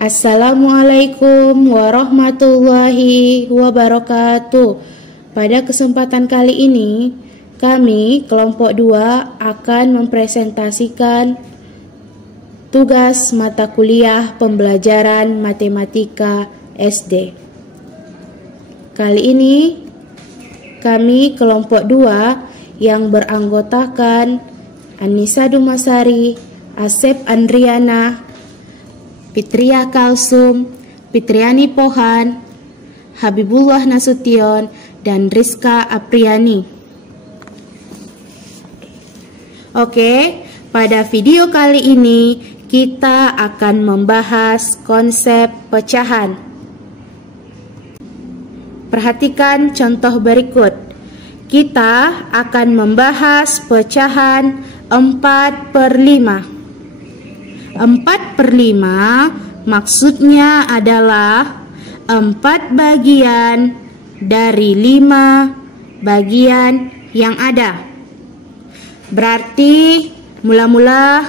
Assalamualaikum warahmatullahi wabarakatuh. Pada kesempatan kali ini, kami kelompok 2 akan mempresentasikan tugas mata kuliah pembelajaran matematika SD. Kali ini, kami kelompok 2 yang beranggotakan Anissa Dumasari, Asep Andriana, Fitria Kalsum, Fitriani Pohan, Habibullah Nasution, dan Rizka Apriani. Oke, pada video kali ini kita akan membahas konsep pecahan. Perhatikan contoh berikut. Kita akan membahas pecahan 4/5. 4/5 maksudnya adalah 4 bagian dari 5 bagian yang ada. Berarti mula-mula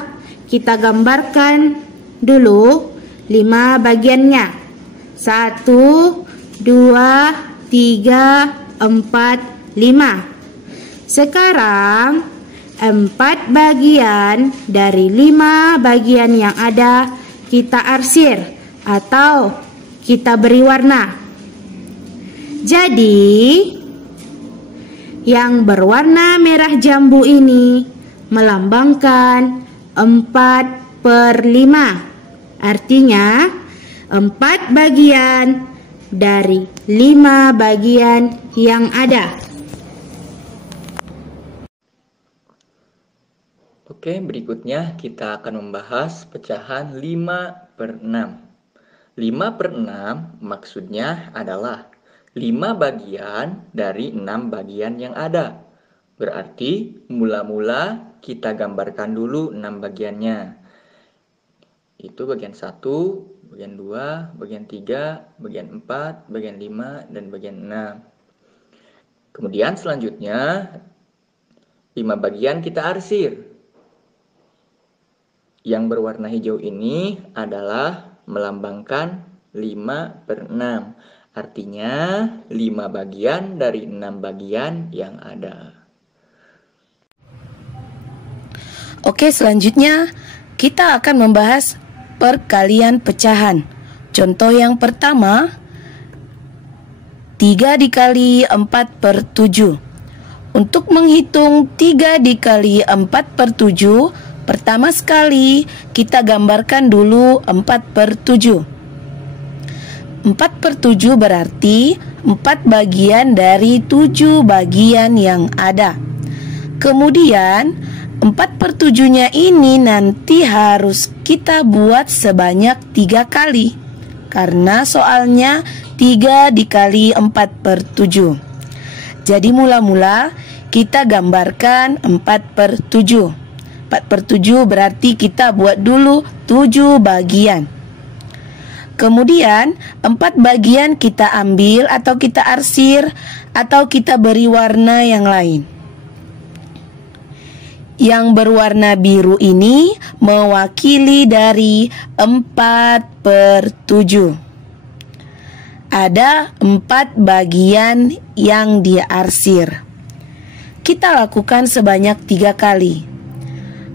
kita gambarkan dulu 5 bagiannya. 1, 2, 3, 4, 5. Sekarang 4 bagian dari 5 bagian yang ada kita arsir atau kita beri warna. Jadi yang berwarna merah jambu ini melambangkan 4/5. Artinya 4 bagian dari 5 bagian yang ada. Oke, berikutnya kita akan membahas pecahan 5/6. 5/6 maksudnya adalah 5 bagian dari 6 bagian yang ada. Berarti mula-mula kita gambarkan dulu 6 bagiannya. Itu bagian 1, bagian 2, bagian 3, bagian 4, bagian 5, dan bagian 6. Kemudian selanjutnya 5 bagian kita arsir. Yang berwarna hijau ini adalah melambangkan 5/6. Artinya 5 bagian dari 6 bagian yang ada. Oke, selanjutnya kita akan membahas perkalian pecahan. Contoh yang pertama, 3 dikali 4/7. Untuk menghitung 3 dikali 4/7, pertama sekali kita gambarkan dulu 4/7. 4/7 berarti 4 bagian dari 7 bagian yang ada. Kemudian 4/7-nya ini nanti harus kita buat sebanyak 3 kali. Karena soalnya 3 dikali 4/7. Jadi mula-mula kita gambarkan 4/7. 4/7 berarti kita buat dulu 7 bagian. Kemudian 4 bagian kita ambil atau kita arsir atau kita beri warna yang lain. Yang berwarna biru ini mewakili dari 4/7. Ada 4 bagian yang diarsir. Kita lakukan sebanyak 3 kali.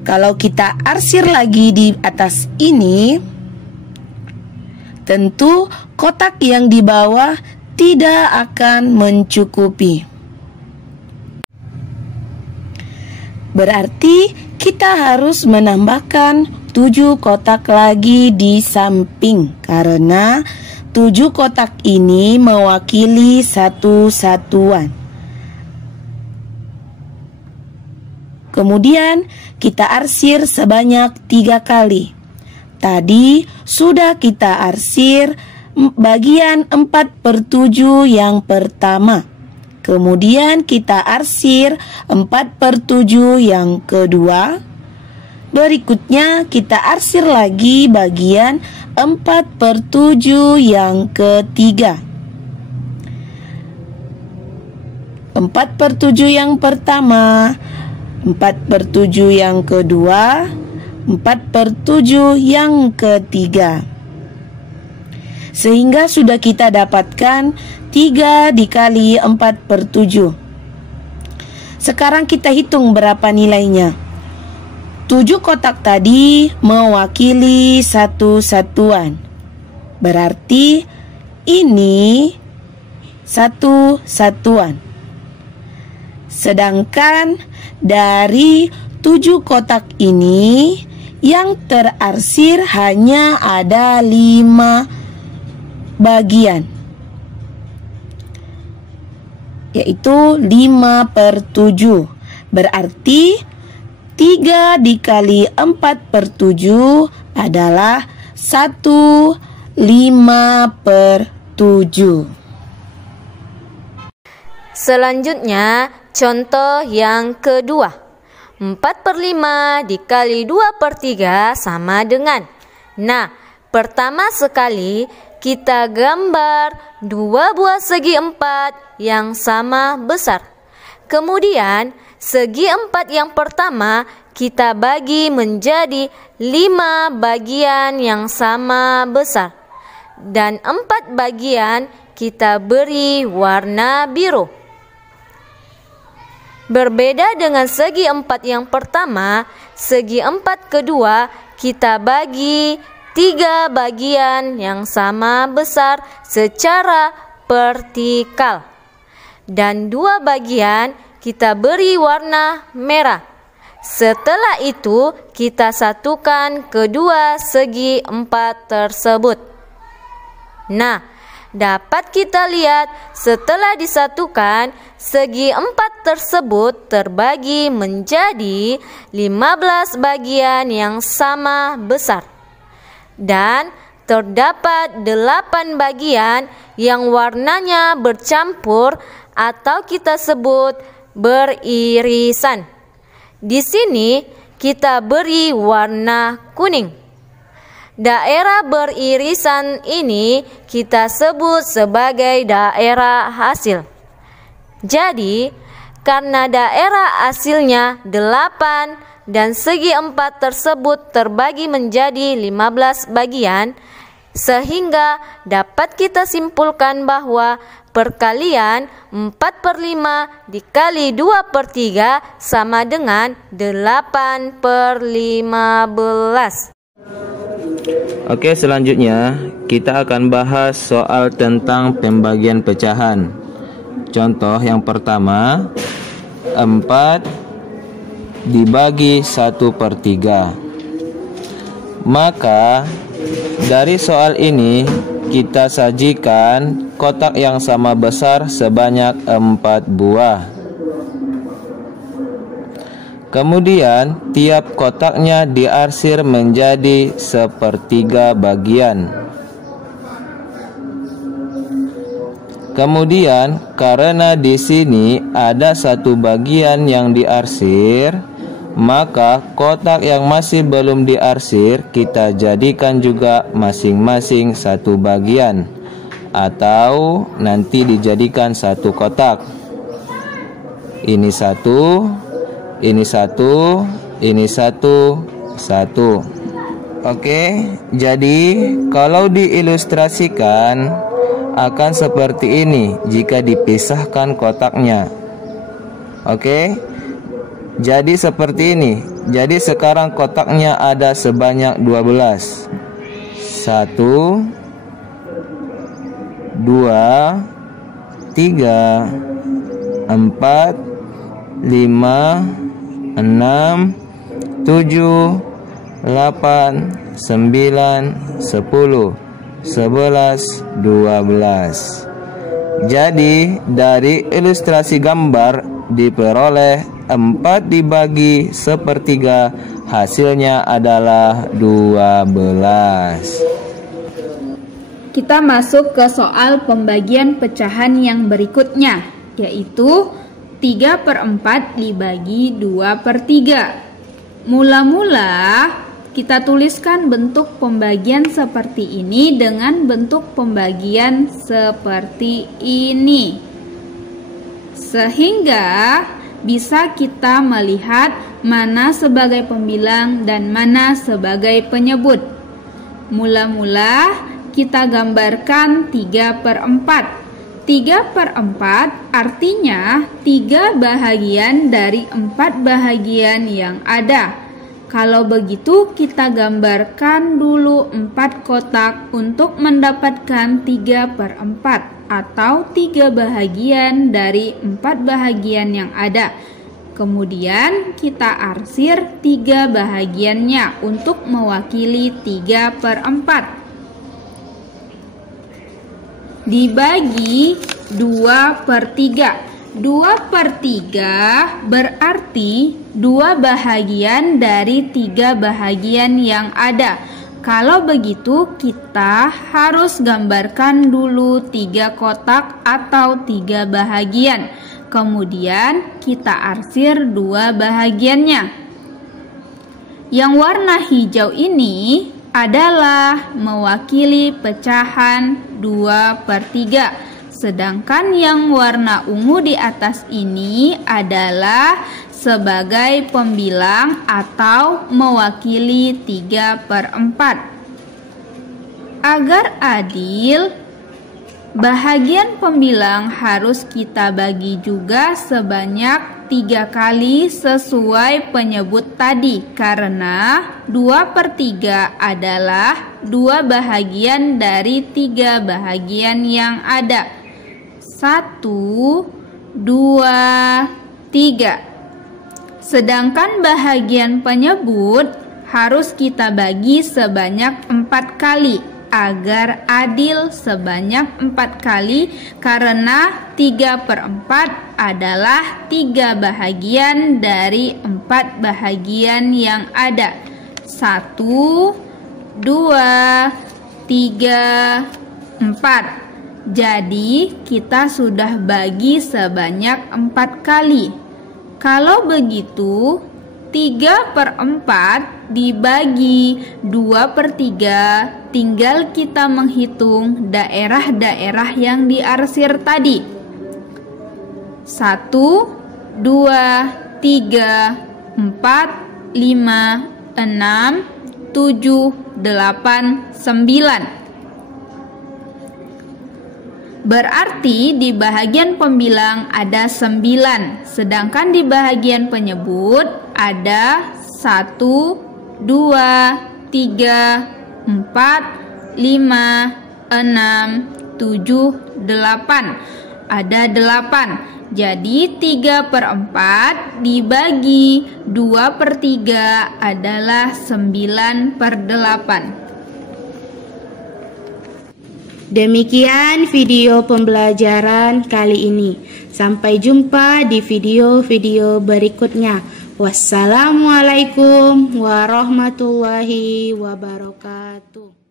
Kalau kita arsir lagi di atas ini, tentu kotak yang di bawah tidak akan mencukupi. Berarti kita harus menambahkan 7 kotak lagi di samping, karena 7 kotak ini mewakili satu satuan. Kemudian kita arsir sebanyak 3 kali. Tadi sudah kita arsir bagian 4/7 yang pertama. Kemudian kita arsir 4/7 yang kedua. Berikutnya kita arsir lagi bagian 4/7 yang ketiga. 4/7 yang pertama, 4/7 yang kedua, 4/7 yang ketiga. Sehingga sudah kita dapatkan 3 dikali 4/7. Sekarang kita hitung berapa nilainya. 7 kotak tadi mewakili satu satuan. Berarti ini satu satuan. Sedangkan dari 7 kotak ini yang terarsir hanya ada 5 bagian, yaitu 5/7. Berarti 3 dikali 4/7 adalah 1/5/7. Selanjutnya, contoh yang kedua. 4/5 dikali 2/3 sama dengan. Nah, pertama sekali kita gambar 2 buah segi 4 yang sama besar. Kemudian, segi 4 yang pertama kita bagi menjadi 5 bagian yang sama besar. Dan 4 bagian kita beri warna biru. Berbeda dengan segi 4 yang pertama, segi 4 kedua kita bagi 3 bagian yang sama besar secara vertikal. Dan 2 bagian kita beri warna merah. Setelah itu kita satukan kedua segi 4 tersebut. Nah, dapat kita lihat setelah disatukan, segi 4 tersebut terbagi menjadi 15 bagian yang sama besar. Dan terdapat 8 bagian yang warnanya bercampur atau kita sebut beririsan. Di sini kita beri warna kuning. Daerah beririsan ini kita sebut sebagai daerah hasil. Jadi, karena daerah hasilnya 8 dan segi 4 tersebut terbagi menjadi 15 bagian, sehingga dapat kita simpulkan bahwa perkalian 4/5 dikali 2/3 sama dengan 8/15. Oke, selanjutnya kita akan bahas soal tentang pembagian pecahan. Contoh yang pertama, 4 dibagi 1/3. Maka dari soal ini kita sajikan kotak yang sama besar sebanyak 4 buah. Kemudian tiap kotaknya diarsir menjadi 1/3 bagian. Kemudian karena di sini ada 1 bagian yang diarsir, maka kotak yang masih belum diarsir kita jadikan juga masing-masing 1 bagian, atau nanti dijadikan 1 kotak. Ini 1, ini 1, ini 1, 1. Oke, jadi kalau diilustrasikan akan seperti ini jika dipisahkan kotaknya. Oke, jadi seperti ini. Jadi sekarang kotaknya ada sebanyak 12. 1, 2, 3, 4, 5, 6, 7, 8, 9, 10, 11, 12. Jadi dari ilustrasi gambar diperoleh 4 dibagi 1/3, hasilnya adalah 12. Kita masuk ke soal pembagian pecahan yang berikutnya, yaitu 3/4 dibagi 2/3. Mula-mula kita tuliskan bentuk pembagian seperti ini dengan bentuk pembagian seperti ini, sehingga bisa kita melihat mana sebagai pembilang dan mana sebagai penyebut. Mula-mula kita gambarkan 3/4. 3/4 artinya 3 bahagian dari 4 bahagian yang ada. Kalau begitu kita gambarkan dulu 4 kotak untuk mendapatkan 3/4 atau 3 bahagian dari 4 bahagian yang ada. Kemudian kita arsir 3 bahagiannya untuk mewakili 3/4. Dibagi 2/3. 2/3 berarti 2 bahagian dari 3 bahagian yang ada. Kalau begitu kita harus gambarkan dulu 3 kotak atau 3 bahagian. Kemudian kita arsir 2 bahagiannya. Yang warna hijau ini adalah mewakili pecahan 2/3. Sedangkan yang warna ungu di atas ini adalah sebagai pembilang atau mewakili 3/4. Agar adil, bahagian pembilang harus kita bagi juga sebanyak 3 kali sesuai penyebut tadi, karena 2/3 adalah 2 bahagian dari 3 bahagian yang ada. 1, 2, 3. Sedangkan bahagian penyebut harus kita bagi sebanyak 4 kali agar adil sebanyak 4 kali, karena 3/4 adalah 3 bahagian dari 4 bahagian yang ada. 1, 2, 3, 4. Jadi kita sudah bagi sebanyak 4 kali. Kalau begitu 3/4 dibagi 2/3, tinggal kita menghitung daerah-daerah yang diarsir tadi. 1, 2, 3, 4, 5, 6, 7, 8, 9. Berarti di bahagian pembilang ada 9, sedangkan di bahagian penyebut ada 1, 2, 3, 4, 5, 6, 7, 8. Ada 8. Jadi 3/4 dibagi 2/3 adalah 9/8. Demikian video pembelajaran kali ini. Sampai jumpa di video-video berikutnya. Wassalamualaikum warahmatullahi wabarakatuh.